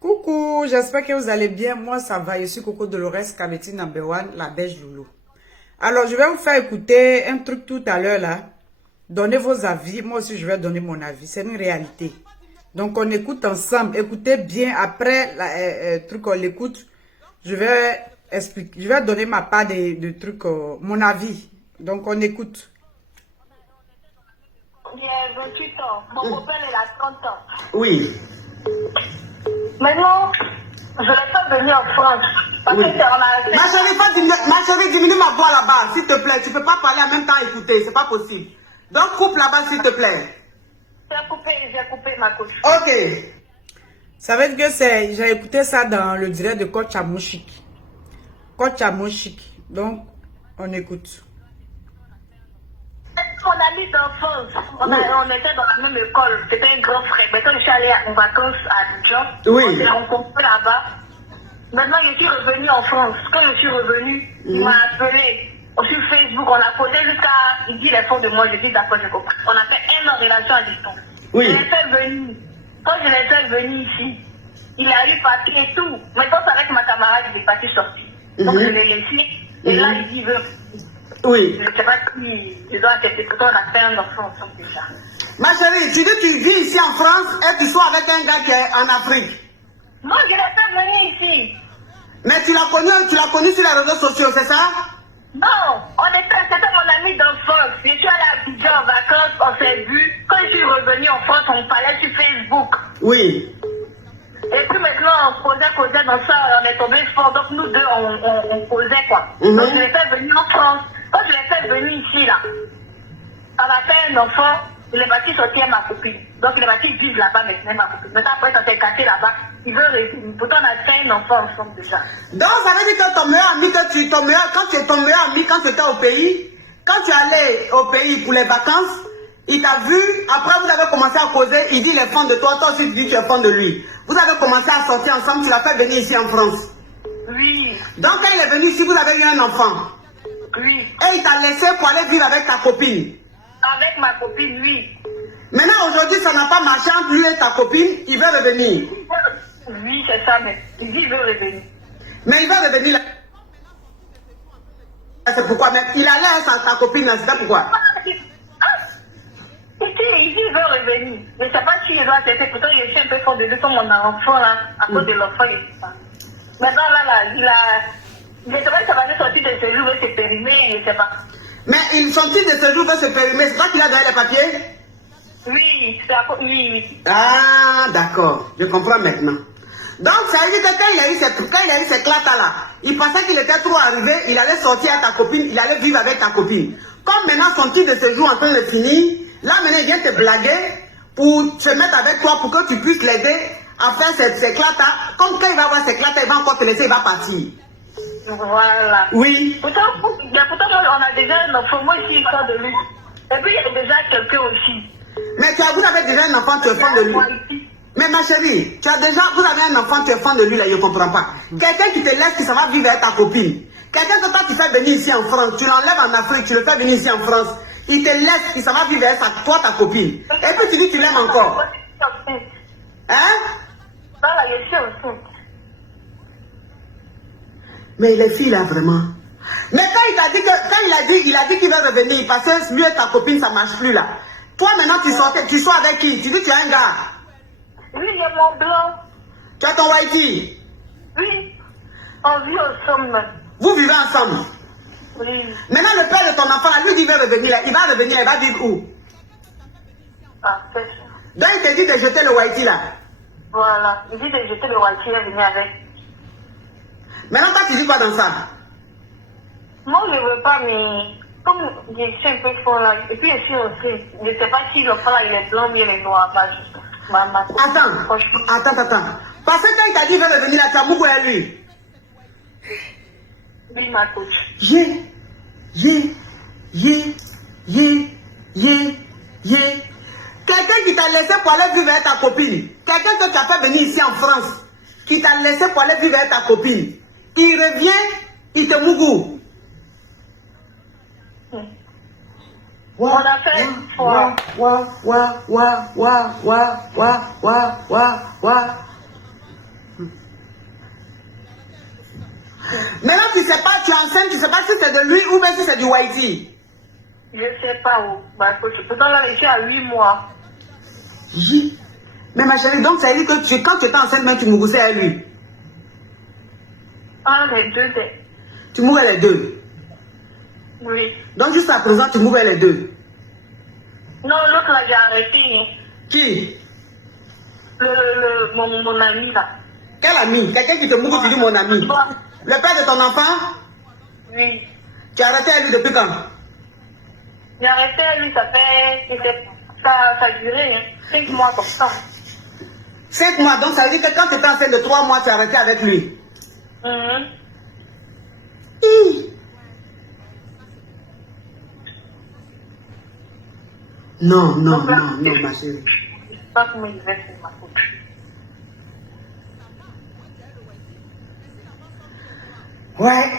Coucou, j'espère que vous allez bien. Moi, ça va. Je suis Coco Dolores, Kabeti number one, la beige loulou. Alors, je vais vous faire écouter un truc tout à l'heure là. Donnez vos avis. Moi aussi, je vais donner mon avis. C'est une réalité. Donc, on écoute ensemble. Écoutez bien. Après le truc, on l'écoute. Je vais expliquer. Je vais donner ma part de trucs, mon avis. Donc, on écoute. J'ai 28 ans. Mon copain, il a 30 ans. Oui. Maintenant, je ne l'ai pas venu en France. Parce Oui. que c'est en Algérie. Ma chérie, diminue ma voix là-bas, s'il te plaît. Tu peux pas parler en même temps écouter, c'est pas possible. Donc coupe là-bas, s'il te plaît. J'ai coupé ma couche. Ok. Ça veut dire que c'est... J'ai écouté ça dans le direct de Coach Amouchik. Coach Amouchik. Donc, on écoute. Mon ami d'enfance, on était dans la même école. C'était un grand frère. Mais quand je suis allée en vacances à Abidjan, Oui. on s'est rencontrés là-bas. Maintenant, je suis revenue en France. Quand je suis revenue, il m'a appelé sur Facebook. On a posé jusqu'à... Il dit les fonds de moi. Je dis d'accord, je comprends. On a fait un an de relation à distance. Oui. Je l'ai fait venir. Quand je l'ai fait venir ici, il a eu papier et tout. Maintenant, c'est avec ma camarade, il est parti sortir. Donc, je l'ai laissé. Et là, il dit, il veut... Oui. Je ne sais pas si je dois accepter. Pourtant, on a fait un enfant ensemble déjà. Ma chérie, tu dis que tu vis ici en France et tu sois avec un gars qui est en Afrique. Moi, je l'ai fait venir ici. Mais tu l'as connu sur les réseaux sociaux, c'est ça? Non, c'était mon ami d'enfance. Je suis allée à Abidjan en vacances, on s'est vu. Quand je suis revenue en France, on parlait sur Facebook. Oui. Et puis maintenant, on causait dans ça, on est tombé fort. Donc nous deux, on causait quoi. Donc je l'ai fait venir en France. Quand je l'ai fait venir ici, là, on a fait un enfant, il est parti sortir ma copine. Donc il est parti vivre là-bas maintenant, ma copine. Maintenant après, ça s'est cassé là-bas. Il veut rester. Pourtant, on a fait un enfant ensemble déjà. Donc ça veut dire que ton meilleur ami, quand tu es ton meilleur ami, quand tu étais au pays, quand tu allais au pays pour les vacances, il t'a vu, après vous avez commencé à causer, il dit il est fan de toi, toi aussi tu dis tu es fan de lui. Vous avez commencé à sortir ensemble, tu l'as fait venir ici en France. Oui. Donc quand il est venu ici, vous avez eu un enfant. Oui. Et il t'a laissé pour aller vivre avec ta copine. Avec ma copine, oui. Maintenant aujourd'hui, ça n'a pas marché entre lui et ta copine, il veut revenir. Oui, c'est ça, mais il dit qu'il veut revenir. Mais il va revenir là. C'est pourquoi, mais il allait avec ta copine là, c'est pourquoi. Il dit qu'il veut revenir. Je ne sais pas si il doit accepter. Pourtant, je suis un peu fort de lui comme mon enfant là. À cause de l'enfant, je ne sais pas. Maintenant, il a. Je ne sais pas si ça va nous sortir de ce jour, veut se périmer, je ne sais pas. Mais il sortit de ce jour, veut se périmer, c'est toi qui l'as donné les papiers? Oui, c'est à cause. Oui. Ah, d'accord, je comprends maintenant. Donc, ça veut dire que quand il a eu ces clatas là, il pensait qu'il était trop arrivé, il allait sortir à ta copine, il allait vivre avec ta copine. Comme maintenant son titre de séjour en train de finir, là maintenant il vient te blaguer pour se mettre avec toi pour que tu puisses l'aider à faire ces clatas. Comme quand il va avoir ces clatas, il va encore te laisser, il va partir. Voilà. Oui. Pourtant, on a déjà un enfant. Moi, ici, il sort de lui. Et puis, il y a déjà quelqu'un aussi. Mais vous avez déjà un enfant, tu es fan de lui. Mais ma chérie, vous avez un enfant, tu es fan de lui là, je ne comprends pas. Quelqu'un qui te laisse, que ça va vivre avec ta copine. Quelqu'un que toi tu fais venir ici en France, tu l'enlèves en Afrique, tu le fais venir ici en France. Il te laisse, que ça va vivre avec toi, ta copine. Et puis tu dis que tu l'aimes encore. Hein? Voilà, je suis aussi. Mais les filles là, vraiment. Mais quand il a dit qu'il va revenir, parce que lui et ta copine, ça ne marche plus là. Toi maintenant, tu sois avec qui? Tu dis que tu es un gars. Oui, il y a mon blanc. Tu as ton whitey? Oui, on vit ensemble. Vous vivez ensemble? Oui. Maintenant, le père de ton enfant, lui dit qu'il va revenir là. Il va revenir, il va vivre où? Ah, c'est ça. Donc, il te dit de jeter le whitey là. Voilà. Il dit de jeter le whitey et venir avec. Maintenant, toi, tu dis quoi dans ça? Moi, je ne veux pas, mais comme je suis un peu fort là, et puis je suis aussi, je ne sais pas si l'enfant là, il est blanc ou il est noir. Attends. Parce que quand il t'a dit qu'il va revenir là, tu as beaucoup à lui. Oui, ma coach. Quelqu'un qui t'a laissé pour aller vivre avec ta copine. Quelqu'un que tu as fait venir ici en France. Qui t'a laissé pour aller vivre avec ta copine. Il revient, il te mougou. On a fait une fois. Maintenant, tu sais pas, tu es enceinte, tu sais pas si c'est de lui ou bien si c'est du Whitey. Je sais pas où. Bah, pourtant, là, je suis à 8 mois. Mais ma chérie, donc ça veut dire que quand tu étais enceinte, même tu mouroussais à lui. Ah, les deux. Tu mourais les deux. Oui. Donc jusqu'à présent, tu mourais les deux. Non, l'autre là, j'ai arrêté. Hein. Qui? Mon ami là. Quel ami? Quelqu'un qui te mourre, tu dis mon ami. Le père de ton enfant? Oui. Tu as arrêté à lui depuis quand? J'ai arrêté à lui, ça a duré, hein. 5 mois comme ça. 5 mois, donc ça veut dire que quand tu étais enceinte de 3 mois, tu as arrêté avec lui. Non, non, ma chérie. Je sais pas comment il va faire ma faute. Ouais.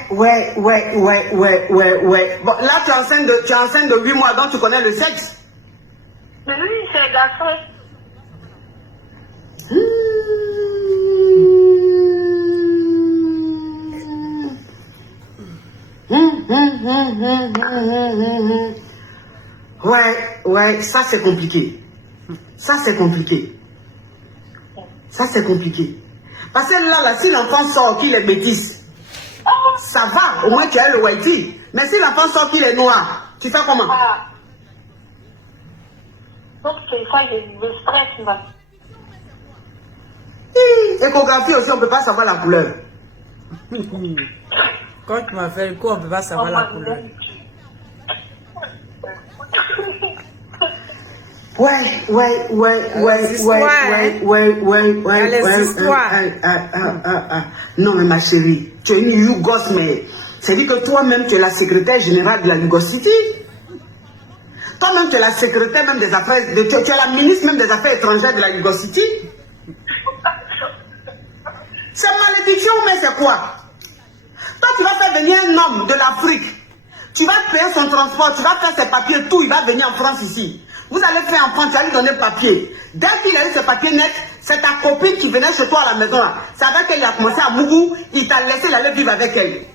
Bon, là, tu es enceinte de 8 mois, donc tu connais le sexe. Mais lui, c'est un garçon. Ouais, ça c'est compliqué. Ça c'est compliqué. Parce que là, si l'enfant sort qu'il est métis, ça va, au moins tu as le whitey. Mais si l'enfant sort qu'il est noir, tu fais comment? Donc c'est ça, le stress, là. Échographie aussi, on ne peut pas savoir la couleur. Quand tu m'as fait le coup, on ne peut pas savoir la couleur. Ouais. Non, mais ma chérie, tu es une Yougos, mais c'est-à-dire que toi-même, tu es la secrétaire générale de la Lagos City. Toi-même, tu es la secrétaire même des affaires, tu es la ministre même des affaires étrangères de la Lagos City. C'est malédiction, mais c'est quoi? Toi, tu vas faire venir un homme de l'Afrique. Tu vas payer son transport, tu vas faire ses papiers, tout, il va venir en France ici. Vous allez faire un point, tu vas lui donner le papier. Dès qu'il a eu ce papier net, c'est ta copine qui venait chez toi à la maison. C'est avec elle, il a commencé à Mougou, il t'a laissé aller vivre avec elle.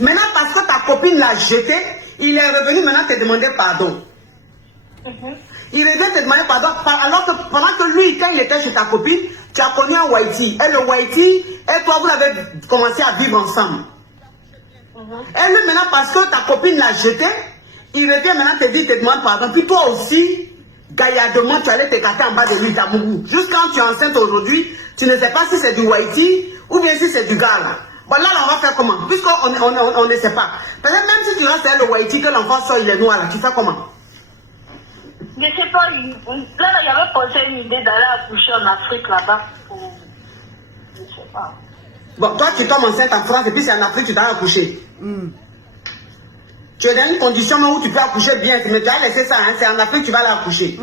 Maintenant, parce que ta copine l'a jeté, il est revenu maintenant te demander pardon. Il revient te demander pardon, alors que pendant que lui, quand il était chez ta copine, tu as connu un whitey. Et le whitey, et toi, vous avez commencé à vivre ensemble. Et lui, maintenant, parce que ta copine l'a jeté, il revient maintenant te dire, te demande pardon. Puis toi aussi, gaillardement, tu allais t'écarter en bas de lui, Mougou. Juste quand tu es enceinte aujourd'hui, tu ne sais pas si c'est du whitey ou bien si c'est du gars là. Bon là, on va faire comment? Puisqu'on ne sait pas. Peut-être même si tu restes avec le whitey, que l'enfant sort, il est noir là, tu fais comment? Je sais pas, là, il y avait pensé une idée d'aller accoucher en Afrique là-bas. Je sais pas. Bon, toi, tu tombes enceinte en France et puis c'est en Afrique, tu dois accoucher. Tu es dans une condition où tu peux accoucher bien, mais tu as laissé ça, hein, c'est en Afrique que tu vas l'accoucher.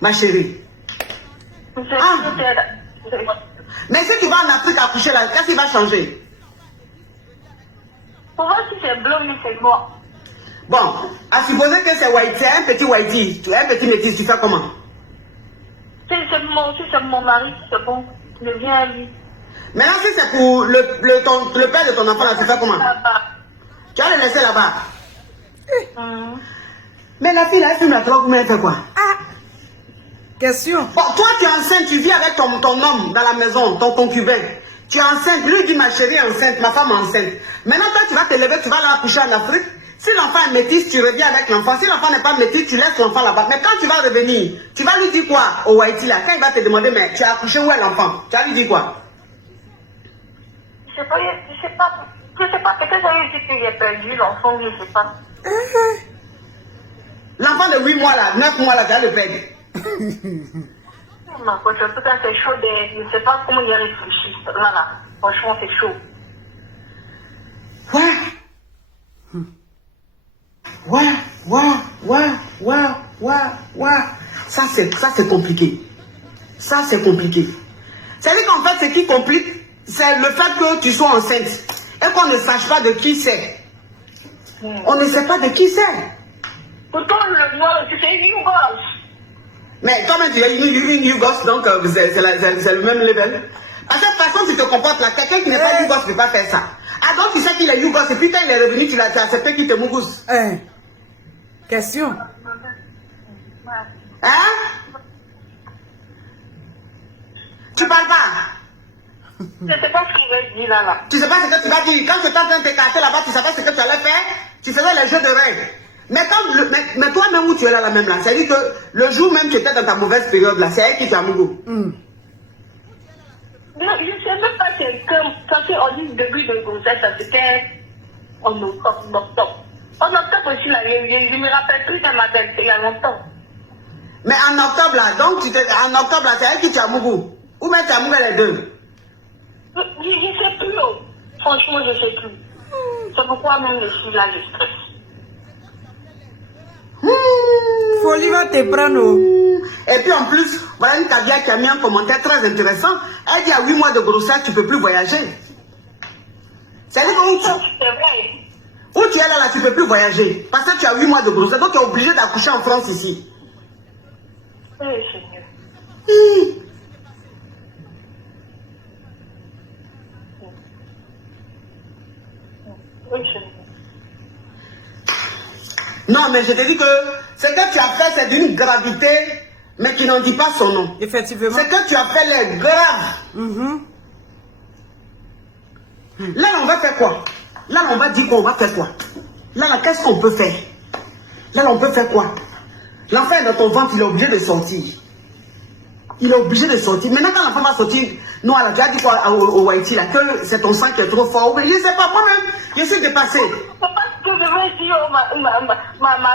Ma chérie. Mais si tu vas en Afrique accoucher là, qu'est-ce qui va changer? Pour voir si c'est blanc ou c'est noir. Bon, à supposer que c'est whitey, un petit whitey, un petit métis, tu fais comment? Si c'est mon mari, c'est bon, je viens à lui. Maintenant, si c'est pour le père de ton enfant, là, tu fais comment? Tu vas le laisser là-bas. Mais la fille, là, elle fume la drogue, mais elle fait quoi? Question. Bon, toi, tu es enceinte, tu vis avec ton homme dans la maison, ton concubin. Tu es enceinte, lui dit ma chérie est enceinte, ma femme est enceinte. Maintenant, toi, tu vas te lever, tu vas aller accoucher en Afrique. Si l'enfant est métis, tu reviens avec l'enfant. Si l'enfant n'est pas métis, tu laisses l'enfant là-bas. Mais quand tu vas revenir, tu vas lui dire quoi au whitey là? Quand il va te demander, mais tu as accouché où est l'enfant? Tu vas lui dire quoi? Je sais pas, peut-être j'avais dit que j'ai perdu l'enfant, je sais pas. L'enfant de 8 mois là, 9 mois là, tu vas le perdre. Ma coach, en tout cas, c'est chaud. Je ne sais pas comment il a réfléchi. Là, franchement, c'est chaud. Ça, c'est compliqué. C'est-à-dire qu'en fait, ce qui complique, c'est le fait que tu sois enceinte et qu'on ne sache pas de qui c'est. On ne sait pas de qui c'est. Pourtant, le noir, c'est une Yougos. Mais toi-même, tu es une Yougos, donc c'est le même level. À chaque façon que tu te comportes là, quelqu'un qui n'est pas Yougos ne peut pas faire ça. Ah, donc tu sais qu'il est Yougos, et puis quand il est revenu, tu as accepté qu'il te mougousse. Question. Hein? Tu parles pas? Je sais pas ce qu'il veut dire là. Tu sais pas ce que tu vas dire. Quand tu étais en train de t'écarter là-bas, tu savais ce que tu allais faire. Tu faisais les jeux de règles. Mais toi-même où tu es là, même là, c'est-à-dire que le jour même tu étais dans ta mauvaise période là, c'est elle qui t'a mougou. Non, je ne sais même pas quand on dit début de grossesse, ça c'était en octobre. En octobre aussi, là, je ne me rappelle plus de ma belle, il y a longtemps. Mais en octobre là, donc en octobre là, c'est elle qui t'a mougou. Ou même tu as mougou les deux? Je ne sais plus, oh. Franchement, je ne sais plus. C'est pourquoi même je suis là, je stresse. Folie va te prendre. Oh. Et puis en plus, voilà une Kadia qui a mis un commentaire très intéressant. Elle dit à 8 mois de grossesse, tu ne peux plus voyager. C'est-à-dire où tu es là, tu ne peux plus voyager. Parce que tu as 8 mois de grossesse, donc tu es obligé d'accoucher en France ici. Oui, Seigneur. Oui, Seigneur. Non, mais je te dis que ce que tu as fait, c'est d'une gravité, mais qui n'en dit pas son nom. Effectivement. Ce que tu as fait, est grave. Là, on va faire quoi? Là, on va dire qu'on va faire quoi? Là, qu'est-ce qu'on peut faire? Là, on peut faire quoi? L'enfant est dans ton ventre, il est obligé de sortir. Il est obligé de sortir. Maintenant, quand l'enfant va sortir, non, tu as dit quoi au Haïti, là, que c'est ton sang qui est trop fort. Je ne sais pas, moi-même, je suis dépassé. Je ne sais pas ce que je vais dire, ma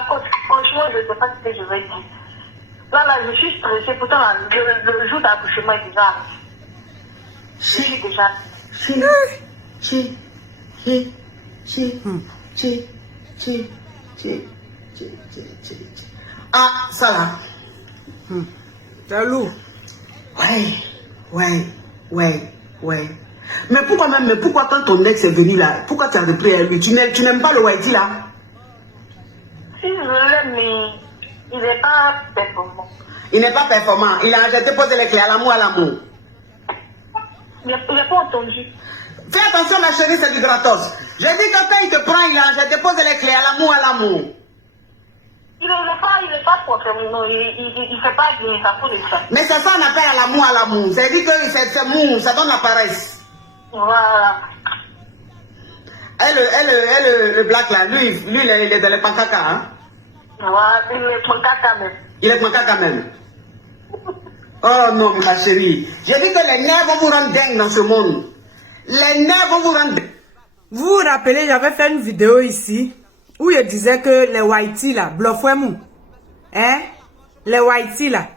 coach. Franchement, je ne sais pas ce que je vais dire. Là, je suis stressée. Pourtant, le jour d'accouchement est déjà. Je suis déjà. Ah, ça là. C'est lourd. Ouais. Mais pourquoi quand ton ex est venu là, pourquoi tu as repris à lui? Tu n'aimes pas le Haïti là? Si je l'aime, mais il n'est pas performant. Il n'est pas performant. Il a déposé les clés à l'amour. Il n'a pas entendu. Fais attention, ma chérie, c'est du gratos. Je dis que quand il te prend, il dépose les clés à l'amour. Il n'est pas performant. Il ne fait pas bien, ça faut le faire. Mais c'est ça qu'on appelle à l'amour. C'est-à-dire que c'est mou, ça donne la paresse. Voilà. Le black là, lui il est dans les pancaca, hein? Voilà, il est pancaca même. Il est pancaca même. Oh non, ma chérie. J'ai dit que les nerfs vont vous rendre dingue dans ce monde. Les nerfs vont vous rendre dingue. Vous vous rappelez, j'avais fait une vidéo ici où je disais que les Whitey là, Blofouemou, hein? Les Whitey là,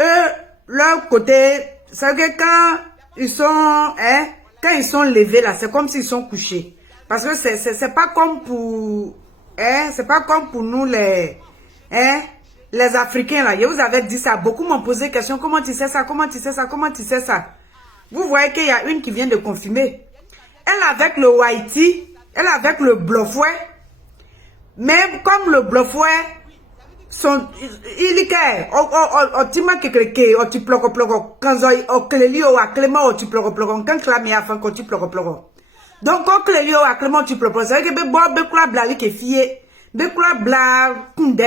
eux, leur côté, c'est que quand ils sont, hein? Quand ils sont levés là, c'est comme s'ils sont couchés. Parce que c'est pas comme pour, hein? C'est pas comme pour nous les, hein? Les Africains là. Je vous avais dit ça. Beaucoup m'ont posé la question. Comment tu sais ça? Comment tu sais ça? Comment tu sais ça? Vous voyez qu'il y a une qui vient de confirmer. Elle avec le Whitey, elle avec le Blofoué. Mais comme le Blofoué, il est au tima kekreke, au tu ploko, quand au clélio, au clément, tu ploko, quand clamé afin que tu ploko. Donc, au clélio, au clément, tu ploko. C'est vrai que bekula blali ke fille, bekula bla kunde.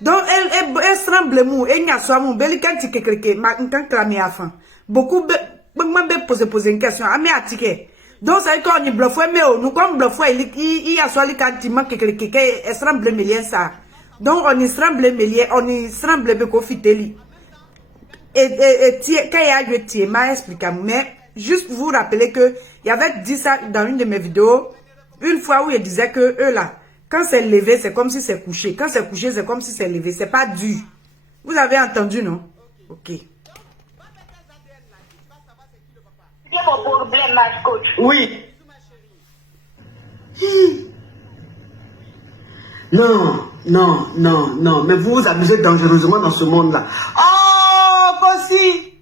Donc, elle semble mou, elle n'y a soit mou, beli quand tu kekreke, ma quand clamé afin. Beaucoup, be poser une question, à mes attiquer. Donc, ça veut dire qu'on y Blofoué, mais nous, comme Blofoué, il y a soit les cantiments kekreke, elle semble melien ça. Donc, on y semble mêlé, on y semble beaucoup fidèle. Et quand il y a eu tiers, m'a expliqué. Mais, juste vous rappeler que, il y avait dit ça dans une de mes vidéos, une fois où il disait que, eux là, quand c'est levé, c'est comme si c'est couché. Quand c'est couché, c'est comme si c'est levé. C'est pas dur. Vous avez entendu, non? Ok. C'est mon problème, ma coach. Oui. Non. Mais vous vous amusez dangereusement dans ce monde-là. Oh, Kossi!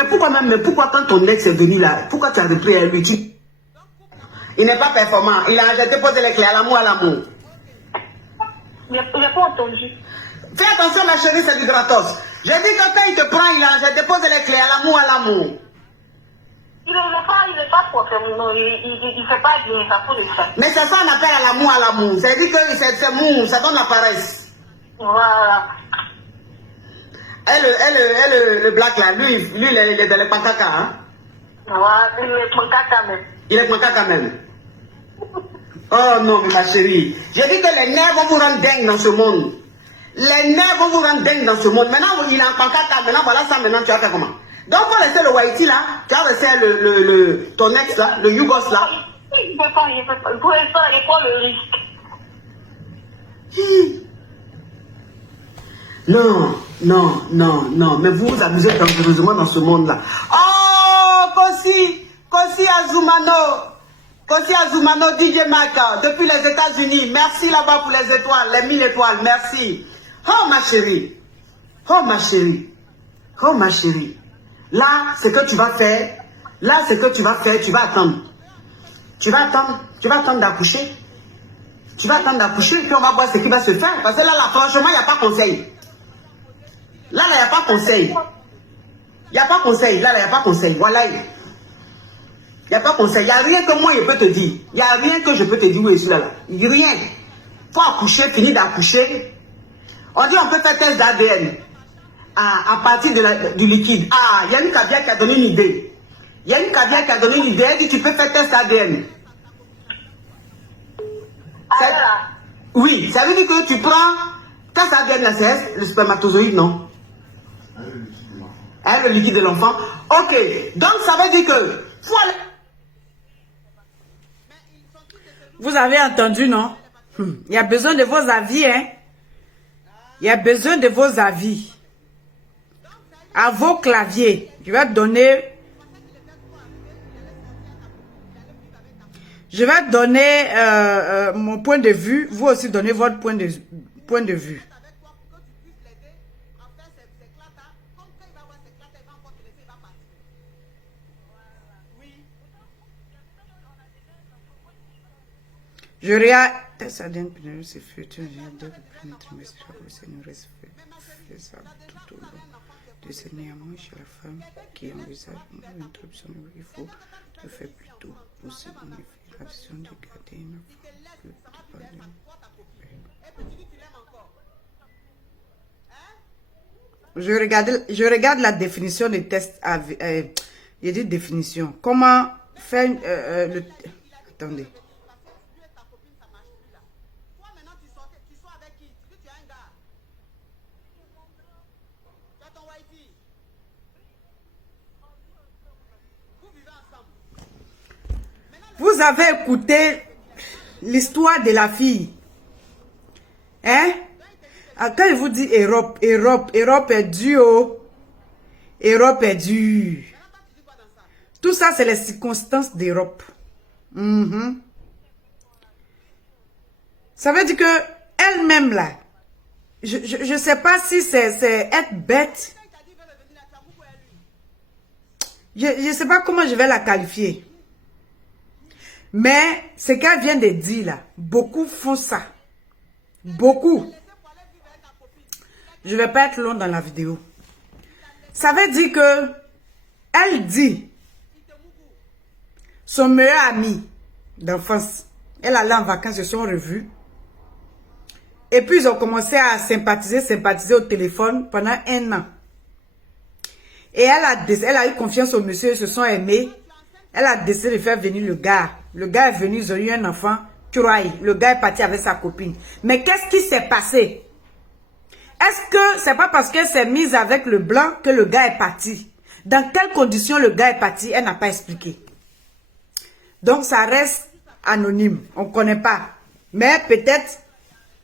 Mais pourquoi quand ton ex est venu là, pourquoi tu as repris à lui? Il n'est pas performant. Il a déposé les clés à l'amour. Il n'a pas entendu. Fais attention, ma chérie, c'est du gratos. Je dis que quand il te prend, je dépose les clés à l'amour, à l'amour. Il n'est pas propre, non, il fait pas bien, ça faut le faire. Mais c'est ça qu'on appelle à l'amour, à l'amour. C'est-à-dire que c'est mou, ça donne la paresse. Voilà. Le black là, lui il est dans les pancaca, hein? Voilà, il est pancaca même. Il est pancaca même. Oh non, mais ma chérie. J'ai dit que les nerfs vont vous rendre dingue dans ce monde. Les nerfs vont vous rendre dingue dans ce monde. Maintenant, il est en pancarte, maintenant, voilà ça, maintenant, tu vas faire comment? Donc, pour laisser le Haïti là, tu vas laisser ton ex là, le Yougos là. Il ne peut pas, il peut pas. Pour l'instant, il prend le risque. Non, mais vous vous amusez dangereusement dans ce monde-là. Oh, Kosi Azumano, DJ Maka, depuis les États-Unis. Merci là-bas pour les étoiles, les 1000 étoiles, merci. Oh ma chérie, là, ce que tu vas faire, tu vas attendre. Tu vas attendre d'accoucher. Puis on va voir ce qui va se faire. Parce que là, franchement, il n'y a pas conseil. Là, il n'y a pas conseil. Voilà. Il n'y a pas conseil. Il n'y a rien que moi, je peux te dire. Il n'y a rien que je peux te dire où je suis là. Rien. Il faut accoucher, finir d'accoucher. On dit on peut faire test d'ADN à partir du liquide. Ah, il y a une caviar qui a donné une idée. Elle dit tu peux faire test ADN. Oui, ça veut dire que tu prends test ADN, c'est le spermatozoïde, non? Le liquide de l'enfant. Ok, donc ça veut dire que vous avez entendu, non? Il y a besoin de vos avis, hein? Il y a besoin de vos avis. À vos claviers. Je vais donner mon point de vue. Vous aussi donnez votre point de vue. Je regarde. Ça donne plus c'est futur. J'ai trimestre nous respect ça tout au long de ce néanmoins chez la femme qui envisage une interruption. Il faut le faire plus tôt possible. En effet, l'action de garder une je regarde la définition des tests. Il dit définition. Comment faire le. Attendez. Vous avez écouté l'histoire de la fille. Hein? Quand il vous dit Europe est dure. Europe est dure. Tout ça, c'est les circonstances d'Europe. Ça veut dire que elle-même là, je ne sais pas si c'est être bête. Je ne sais pas comment je vais la qualifier. Mais ce qu'elle vient de dire là, beaucoup font ça. Beaucoup. Je ne vais pas être long dans la vidéo. Ça veut dire que elle dit son meilleur ami d'enfance, elle allait en vacances, ils se sont revus. Et puis ils ont commencé à sympathiser au téléphone pendant 1 an. Et elle a eu confiance au monsieur, ils se sont aimés. Elle a décidé de faire venir le gars. Le gars est venu, ils ont eu un enfant. Le gars est parti avec sa copine. Mais qu'est-ce qui s'est passé? Est-ce que c'est pas parce qu'elle s'est mise avec le blanc que le gars est parti? Dans quelles conditions le gars est parti? Elle n'a pas expliqué. Donc ça reste anonyme. On ne connaît pas. Mais peut-être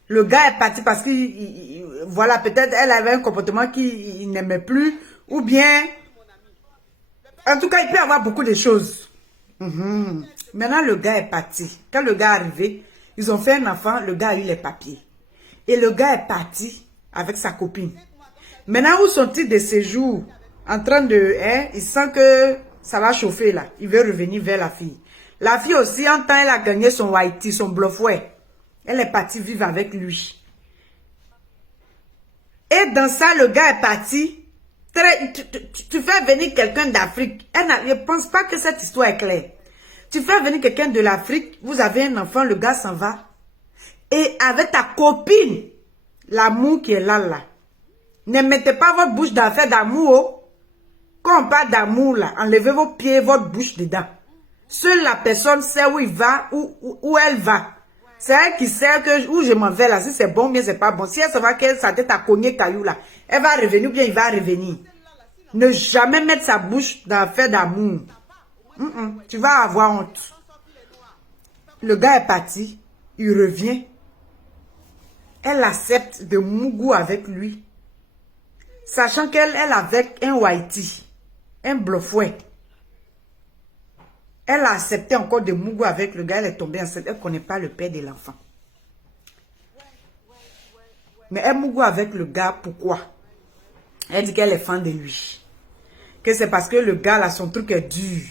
le gars est parti parce que voilà, peut-être elle avait un comportement qu'il n'aimait plus. Ou bien, en tout cas, il peut y avoir beaucoup de choses. Maintenant, le gars est parti. Quand le gars est arrivé, ils ont fait un enfant, le gars a eu les papiers. Et le gars est parti avec sa copine. Maintenant, où sont-ils de ces jours? En train de... il sent que ça va chauffer là. Il veut revenir vers la fille. La fille aussi, en temps, elle a gagné son whitey, son bluffway. Elle est partie vivre avec lui. Et dans ça, le gars est parti. Tu fais venir quelqu'un d'Afrique. Je ne pense pas que cette histoire est claire. Tu fais venir quelqu'un de l'Afrique, vous avez un enfant, le gars s'en va. Et avec ta copine, l'amour qui est là. Ne mettez pas votre bouche dans l'affaire d'amour. Oh. Quand on parle d'amour, là, enlevez vos pieds, votre bouche dedans. Seule la personne sait où il va, où elle va. C'est elle qui sait où je m'en vais là, si c'est bon ou bien c'est pas bon. Si elle se voit que sa tête a cogné caillou là, elle va revenir ou bien il va revenir. Ne jamais mettre sa bouche dans l'affaire d'amour. Tu vas avoir honte. Le gars est parti, il revient. Elle accepte de mougou avec lui. Sachant qu'elle est avec un whitey, un blofouet. Elle a accepté encore de mougou avec le gars, elle est tombée enceinte. Elle ne connaît pas le père de l'enfant. Mais elle mougou avec le gars, pourquoi? Elle dit qu'elle est fan de lui. Que c'est parce que le gars là, son truc est dur.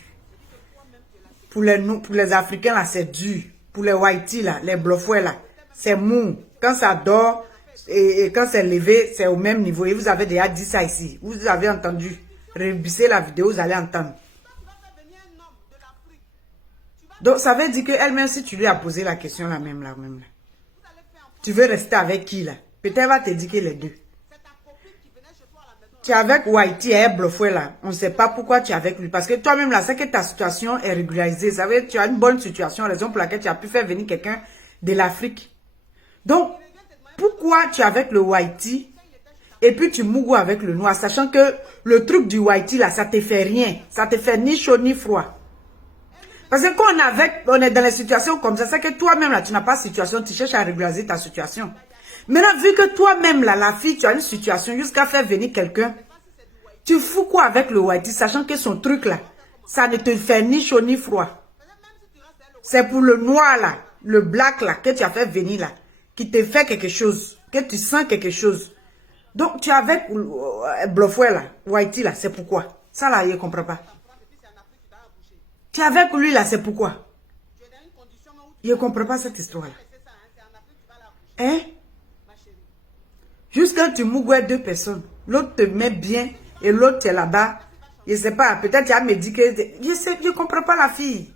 Pour les Africains là, c'est dur. Pour les whitey là, les blofouets là, c'est mou. Quand ça dort et quand c'est levé, c'est au même niveau. Et vous avez déjà dit ça ici. Vous avez entendu. Révisez la vidéo, vous allez entendre. Donc, ça veut dire qu'elle-même, si tu lui as posé la question là même là, tu veux rester avec qui là? Peut-être elle va te dire que les deux. Tu es avec Whitey et Blofouet là. On ne sait pas pourquoi tu es avec lui. Parce que toi-même là, c'est que ta situation est régularisée. Ça veut dire que tu as une bonne situation, raison pour laquelle tu as pu faire venir quelqu'un de l'Afrique. Donc, pourquoi tu es avec le Whitey et puis tu mougou avec le noir, sachant que le truc du Whitey là, ça te fait rien. Ça te fait ni chaud ni froid. Parce que quand on est dans les situations comme ça, c'est que toi-même là, tu n'as pas de situation, tu cherches à régulariser ta situation. Maintenant, vu que toi-même là, la fille, tu as une situation jusqu'à faire venir quelqu'un, tu fous quoi avec le Whitey, sachant que son truc là, ça ne te fait ni chaud ni froid. C'est pour le noir là, le black là, que tu as fait venir là, qui te fait quelque chose, que tu sens quelque chose. Donc, tu es avec Blofouet là, Whitey là, c'est pourquoi. Ça là, il ne comprend pas. Tu es avec lui là, c'est pourquoi. Il ne comprend pas cette histoire là. Hein? Juste quand tu mougoues deux personnes, l'autre te met bien et l'autre tu es là-bas. Je ne sais pas, peut-être tu as me dit que... Je ne comprends pas la fille.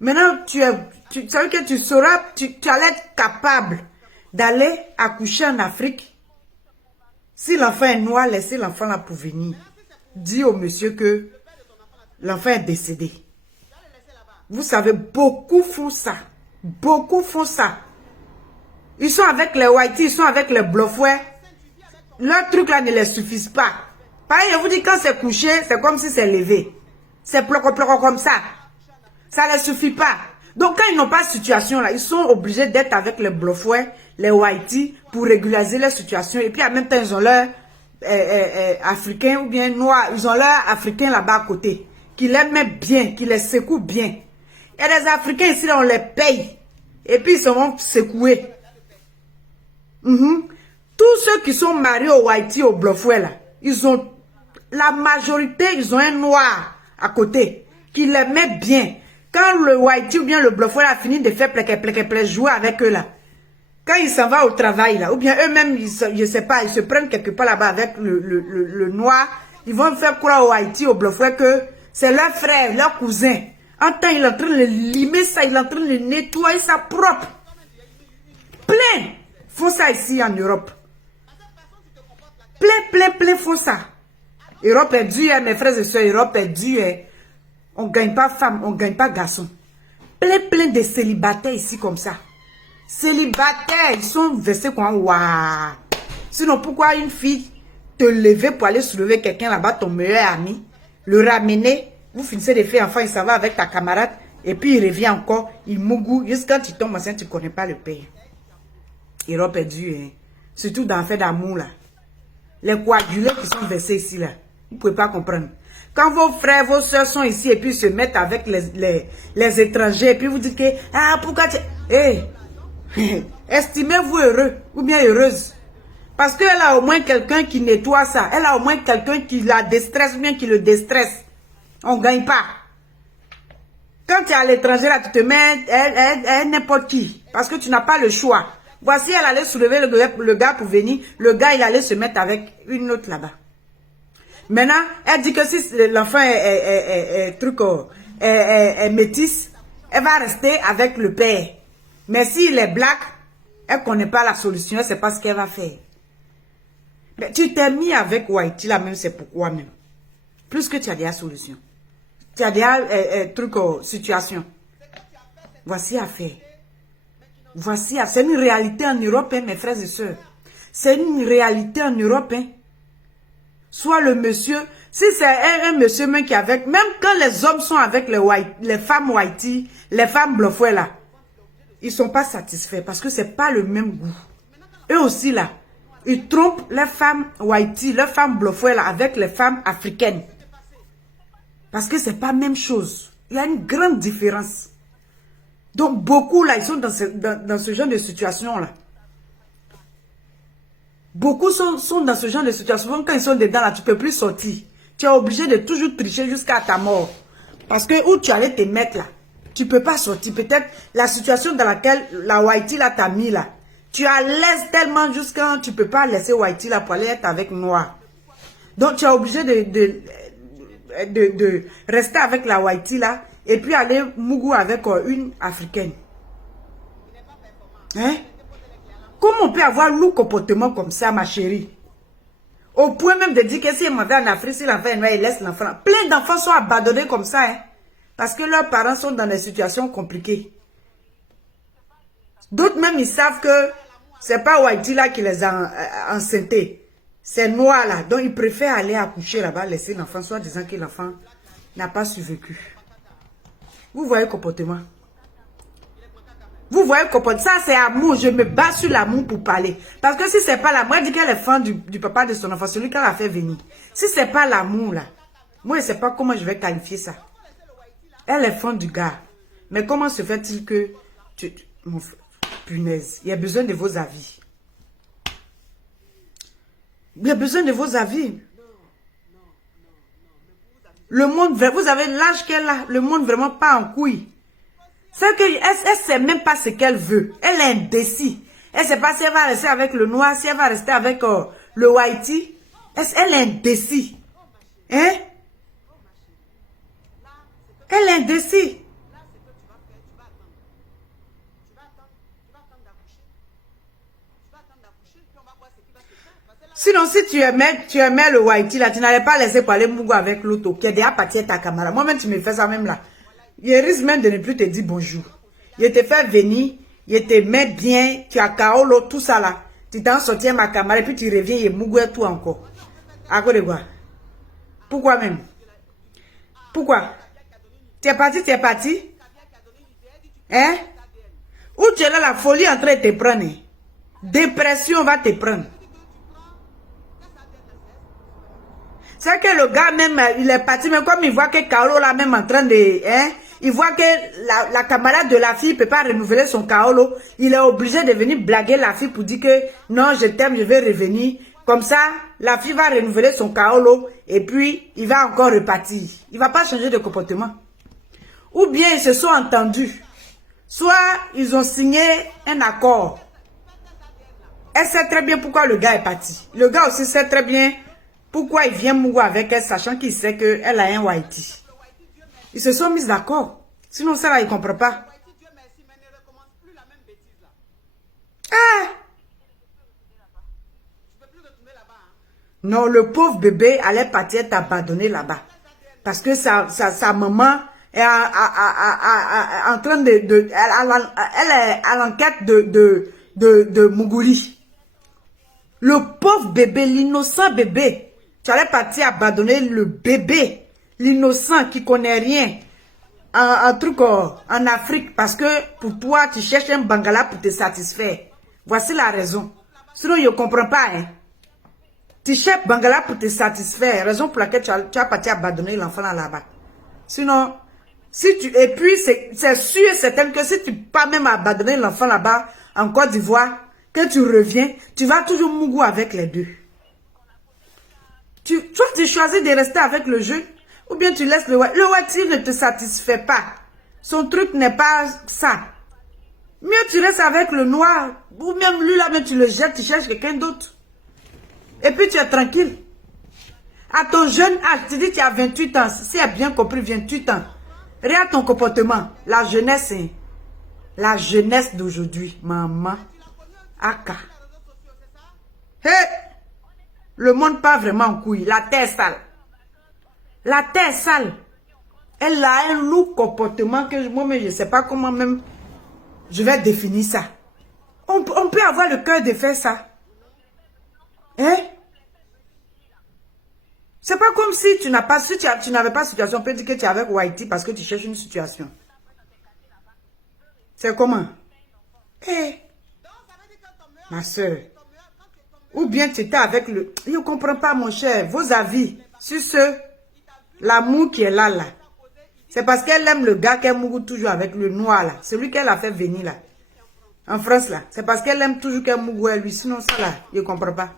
Maintenant, tu sais que tu sauras, tu allais être capable d'aller accoucher en Afrique. Si l'enfant est noir, laissez l'enfant là pour venir. Dis au monsieur que l'enfant est décédé. Vous savez, beaucoup font ça. Beaucoup font ça. Ils sont avec les whitey, ils sont avec les blofouets. Leur truc là ne les suffit pas. Pareil, je vous dis, quand c'est couché, c'est comme si c'est levé. C'est ploko comme ça. Ça ne les suffit pas. Donc quand ils n'ont pas de situation là, ils sont obligés d'être avec les blofouets, les whitey, pour régulariser leur situation. Et puis en même temps, ils ont leur africain ou bien noir. Ils ont leur africain là-bas à côté. Qui les met bien, qui les secoue bien. Il y a des Africains ici, là, on les paye. Et puis ils se vont secouer. Tous ceux qui sont mariés au whitey, au blofouet là, ils ont, la majorité, ils ont un noir à côté. Qui les met bien. Quand le whitey ou bien le blofouet a fini de faire plek, jouer avec eux là. Quand il s'en va au travail là, ou bien eux-mêmes, je sais pas, ils se prennent quelque part là-bas avec le noir. Ils vont faire croire au whitey, au blofouet que c'est leur frère, leur cousin. En temps, il est en train de limer ça, il est en train de nettoyer ça propre. Plein font ça ici en Europe. Plein font ça. Europe est dure, mes frères et soeurs, Europe est dure. On ne gagne pas femme, on ne gagne pas garçon. Plein de célibataires ici comme ça. Célibataires, ils sont versés quoi? Waouh! Sinon, pourquoi une fille te lever pour aller soulever quelqu'un là-bas, ton meilleur ami, le ramener? Vous finissez de faire enfant, il s'en va avec ta camarade. Et puis il revient encore, il mougou. Jusqu'à quand tu tombes enceinte, tu ne connais pas le père. Europe est dure, hein. Surtout dans le fait d'amour là. Les coagulés qui sont versés ici là. Vous ne pouvez pas comprendre. Quand vos frères, vos soeurs sont ici et puis se mettent avec les étrangers. Et puis vous dites que, ah pourquoi tu... Hey, estimez-vous heureux ou bien heureuse. Parce qu'elle a au moins quelqu'un qui nettoie ça. Elle a au moins quelqu'un qui la déstresse ou bien qui le déstresse. On ne gagne pas. Quand tu es à l'étranger, là, tu te mets n'importe qui. Parce que tu n'as pas le choix. Voici, elle allait soulever le gars pour venir. Le gars, il allait se mettre avec une autre là-bas. Maintenant, elle dit que si l'enfant est métisse, elle va rester avec le père. Mais s'il est black, elle ne connaît pas la solution, elle ne sait pas ce qu'elle va faire. Mais tu t'es mis avec Whitey là même, c'est pourquoi même. Plus que tu as des solutions. Tu as des situation. Voici à faire. Voici, c'est une réalité en Europe, hein, mes frères et sœurs. C'est une réalité en Europe. Hein. Soit le monsieur, si c'est un monsieur même qui est avec, même quand les hommes sont avec les femmes whitey, les femmes blofouées là, ils ne sont pas satisfaits parce que ce n'est pas le même goût. Eux aussi là, ils trompent les femmes whitey, les femmes blofouées là avec les femmes africaines. Parce que ce n'est pas la même chose. Il y a une grande différence. Donc, beaucoup, là, ils sont dans ce genre de situation-là. Beaucoup sont dans ce genre de situation. Quand ils sont dedans, là, tu ne peux plus sortir. Tu es obligé de toujours tricher jusqu'à ta mort. Parce que où tu allais te mettre, là, tu ne peux pas sortir. Peut-être la situation dans laquelle la Whitey, là, t'a mis, là. Tu as laissé tellement jusqu'à... Tu ne peux pas laisser Whitey, là, pour aller être avec Noir. Donc, tu es obligé de rester avec la Whitey, là. Et puis aller mougou avec une africaine. Hein? Comment on peut avoir le comportement comme ça, ma chérie? Au point même de dire que si elle m'en va en Afrique, si l'enfant est noir, il laisse l'enfant. Plein d'enfants sont abandonnés comme ça. Hein? Parce que leurs parents sont dans des situations compliquées. D'autres même, ils savent que c'est pas Whitey là qui les a enceintés. C'est Noir là. Donc, ils préfèrent aller accoucher là-bas, laisser l'enfant, soit disant que l'enfant n'a pas survécu. Vous voyez le comportement. Vous voyez le comportement. Ça, c'est amour. Je me bats sur l'amour pour parler. Parce que si c'est pas l'amour, elle dit qu'elle est fan du papa de son enfant, celui qu'elle a fait venir. Si c'est pas l'amour, là, moi, je ne sais pas comment je vais qualifier ça. Elle est fan du gars. Mais comment se fait-il que... punaise, il y a besoin de vos avis. Il y a besoin de vos avis. Le monde, vous avez l'âge qu'elle a, le monde vraiment pas en couille. C'est qu'elle ne sait même pas ce qu'elle veut. Elle est indécise. Elle ne sait pas si elle va rester avec le noir, si elle va rester avec le whitey. Elle est indécise. Hein? Elle est indécise. Sinon, si tu aimais le whitey, là, tu n'allais pas laisser parler Mougou avec l'autre qui est déjà parti à ta camarade. Moi-même, tu me fais ça même là. Il risque même de ne plus te dire bonjour. Il te fait venir, il te met bien, tu as Kaolo, tout ça là. Tu t'en sorti à ma camarade, et puis tu reviens et Mougou et tout encore. À quoi de quoi? Pourquoi même? Pourquoi? Tu es parti? Hein? Où tu es là, la folie en train de te prendre? Dépression va te prendre. C'est que le gars même, il est parti, mais comme il voit que Kaolo là même en train de... Hein, il voit que la camarade de la fille ne peut pas renouveler son Kaolo. Il est obligé de venir blaguer la fille pour dire que non, je t'aime, je vais revenir. Comme ça, la fille va renouveler son Kaolo et puis il va encore repartir. Il ne va pas changer de comportement. Ou bien ils se sont entendus. Soit ils ont signé un accord. Elle sait très bien pourquoi le gars est parti. Le gars aussi sait très bien pourquoi il vient mourir avec elle, sachant qu'il sait qu'elle a un whitey. Ils se sont mis d'accord. Sinon, ça là, il ne comprend pas. Ah! Non, le pauvre bébé allait partir être abandonné là-bas. Parce que sa maman est en train de... elle est à l'enquête de Mougouri. Le pauvre bébé, l'innocent bébé. Tu allais partir abandonner le bébé, l'innocent qui connaît rien, en Afrique, parce que pour toi, tu cherches un bangala pour te satisfaire. Voici la raison. Sinon, je ne comprends pas. Hein. Tu cherches bangala pour te satisfaire, raison pour laquelle tu as parti abandonner l'enfant là-bas. Sinon, et puis c'est sûr et certain que si tu pas même abandonner l'enfant là-bas, en Côte d'Ivoire, que tu reviens, tu vas toujours mougou avec les deux. Soit tu choisis de rester avec le jeune, ou bien tu laisses le whitey ne te satisfait pas. Son truc n'est pas ça. Mieux tu restes avec le noir. Ou même lui là, mais tu le jettes, tu cherches quelqu'un d'autre. Et puis tu es tranquille. À ton jeune âge, tu dis que tu as 28 ans. Si tu as bien compris, 28 ans. Regarde ton comportement. La jeunesse, hein. La jeunesse d'aujourd'hui. Maman. Aka. Hé! Le monde part vraiment en couille. La terre est sale. La terre est sale. Elle a un lourd comportement que moi-même, je ne sais pas comment même je vais définir ça. On peut avoir le cœur de faire ça. Hein? C'est pas comme si tu n'as pas, si tu n'avais pas de situation, on peut dire que tu es avec Whitey parce que tu cherches une situation. C'est comment? Eh, ma soeur. Ou bien tu étais avec le... Je ne comprends pas, mon cher. Vos avis sur l'amour qui est là, là. C'est parce qu'elle aime le gars qu'elle mourut toujours avec le noir, là. Celui qu'elle a fait venir, là. En France, là. C'est parce qu'elle aime toujours qu'elle mourut lui. Sinon, ça, là, je ne comprends pas.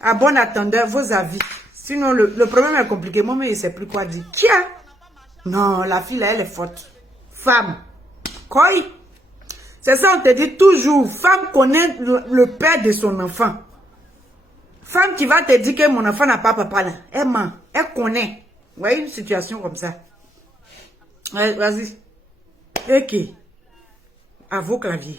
À bon attendeur, vos avis. Sinon, le problème est compliqué. Moi, mais je ne sais plus quoi dire. Tiens! Non, la fille, là, elle est forte. Femme. Quoi? C'est ça, on te dit toujours. Femme connaît le père de son enfant. Femme qui va te dire que mon enfant n'a pas papa, là. Elle ment. Elle connaît. Vous voyez une situation comme ça. Ouais, vas-y. Ok. À vos claviers.